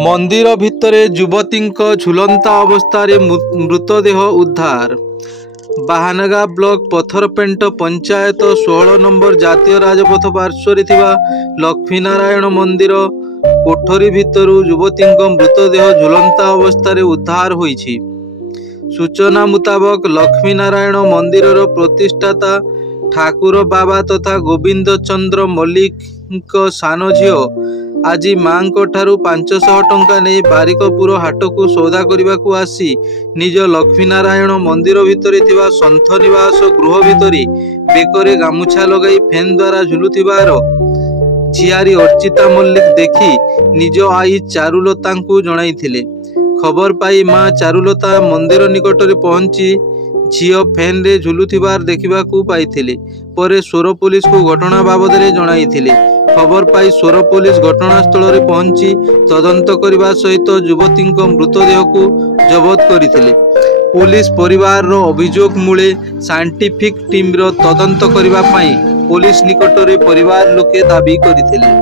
मंदिर भितरे युवतींक झुलंता अवस्था मृतदेह उद्धार। बाहानगा ब्लॉक पथरपेंट पंचायत 16 नंबर जातीय राजपथ पार्श्वर लक्ष्मीनारायण मंदिर कोठरी भितर युवतींक मृतदेह झुलंता अवस्था उद्धार होईछि। सूचना मुताबक लक्ष्मीनारायण मंदिर प्रतिष्ठाता ठाकुर बाबा तथा गोविंद चंद्र मल्लिक सान झील आज मां ठारू 500 टंका नहीं बारिकपुर हाट को सौदा करने को आसी निज लक्ष्मीनारायण मंदिर भितर सन्थ निवास गृह भितर बेकरे गामुछा लगाई फैन द्वारा झुलुथिबार झियारी अर्चिता मल्लिक देखी निज आई चारुलता जणाइथिले। खबर पाई मां चारुलता मंदिर निकट में पहुंची झील फैन रे झुलुथिबार देखा पाइथिले। परे सोर पुलिस को घटना बाबद जणाइथिले। खबर पाई सोर पुलिस घटनास्थल में पहुंची तदंत करने सहित युवती मृतदेह को जबत करथिले। पुलिस परिवार रो अभियोग मूले साइंटिफिक टीम रो तदंत करने पुलिस निकट में परिवार लोके दाबी करथिले।